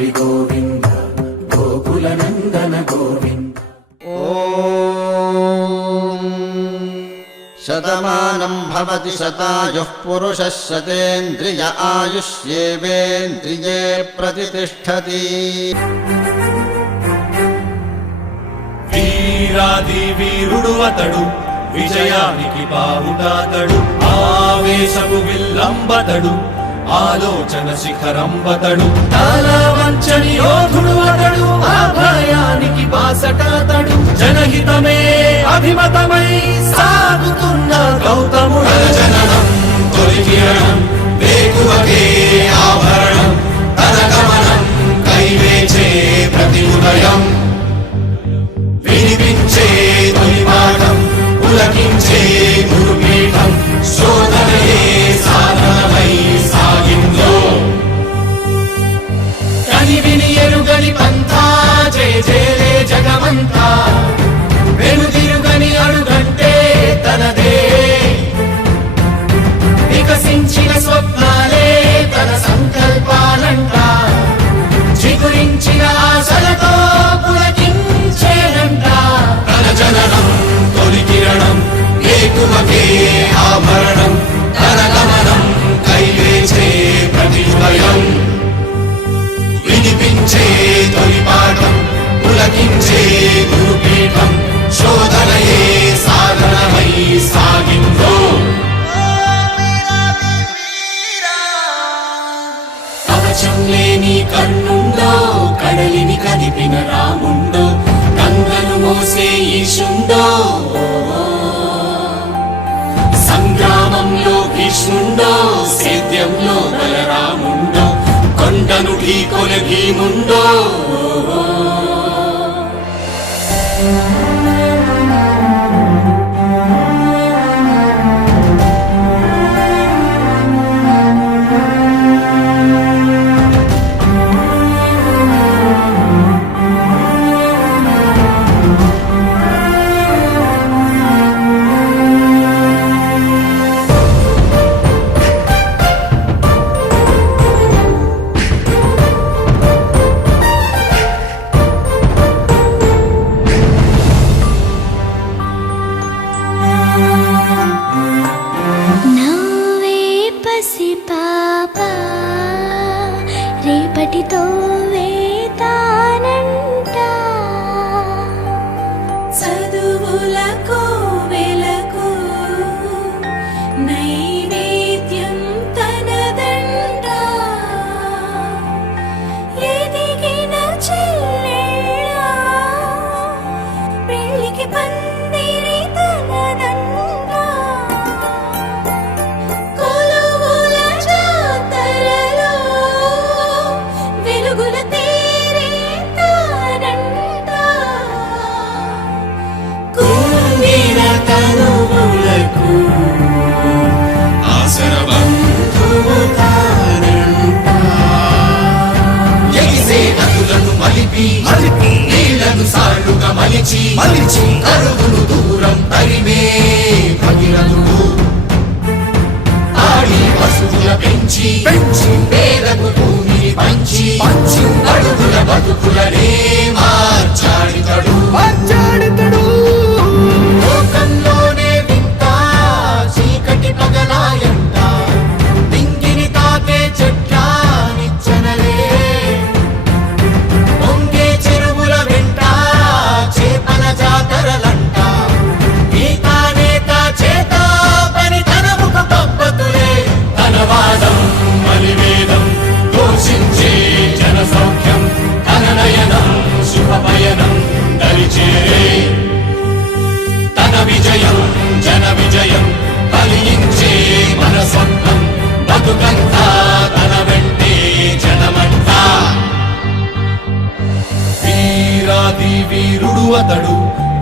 హరి గోవింద గోకుల నందన గోవింద. శతమానం భవతి శతాయుః పురుషः శతేంద్రియ ఆయుష్యేవేంద్రియే ప్రతిష్ఠతి. వీరాది వీరుడు అతడు, విజయానికి బావుటాతడు, ఆవేశపు విల్లంబతడు, ఆలోచన శిఖరంబతడు, తాళవంచని యోధుడు అతడు, అభయానికి బాసటాతడు, జనహితమే అభిమతమై సాగుతున్న గౌతముడు. జననం తొలి కిరణం వేకువకే ఆభరణం, తన గమనం కైవేచే ప్రతి ఉదయం, వినిపించే తొలి పాఠం పులకించే గురుపీఠం, శోధనయే సాధనమై సాగిందో. కని విని ఎరుగని పంథా జయ జయలే జగమంతా, వెనుదిరుగని అడుగంటే తనదే, వికసించిన స్వప్నాలే తన సంకల్పాలంట, చిగురించిన ఆశలతో పులకించేనంట. తన జననం తొలి కిరణం వేకువకే ఆభరణం, తన గమనం కైవేచే ప్రతి ఉదయం, వినిపించే తొలి పాఠం పులకించే గురుపీఠం, శోధనయే సాధనమై సాగిందో. కవచం లేని కన్నుండో, కడలిని కదిపిన రాముండో, గంగను మోసే ఈశుండో, సంగ్రామంలో భీష్ముండో, సేద్యంలో బలరాముండో, కొండను ఢీకొనే భీముండో. రేపటితో వేతానంట, చదువులకు వెలకు నైవేద్యం తనదంట, ఎదిగిన చెల్లెళ్ళ పెళ్ళికి పందిరి తనదంట, కొలువుల జాతరలో వెలుగుల తేరే తానంట, కుంగిన తనువులకు ఆసర బంధువు తానంట. ఎగిసే నదులను మలిపి నీళ్లను సాళ్లుగా మలిచి కరువును దూరం తరిమే భగీరథుడు, ఆడి పశువుల పెంచి పేదకు భూమిని పంచి అడుగుల బతుకులనే మార్చాడితడు. లోకంలోనే వింత చీకటి పగలాయంట, దింగిని తాకే చెట్ల నిచ్చెనలే, పొంగే చెరువుల వెంట చేపల జాతరలంట, గీతానేత చేత పని తన ముఖ పబ్బతులే, తన వాదం మలివేదం ఘోషించే జన సౌఖ్యం, తన నయనం శుభపయనం దరిచేరే, తన విజయం జన విజయం కలిగించే మన స్వప్నం, బతుకంతా తన వెంటే జనమంతా. వీరాది వీరుడు అతడు,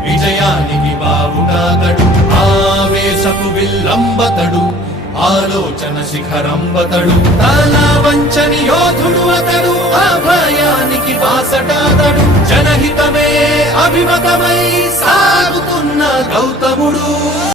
విజయానికి బావుటాతడు, ఆవేశపు విల్లంబతడు, ఆలోచన శిఖరంబతడు, తాళవంచని యోధుడు అతడు, అభయానికి బాసటాతడు, జనహితమే అభిమతమై సాగుతున్న గౌతముడు.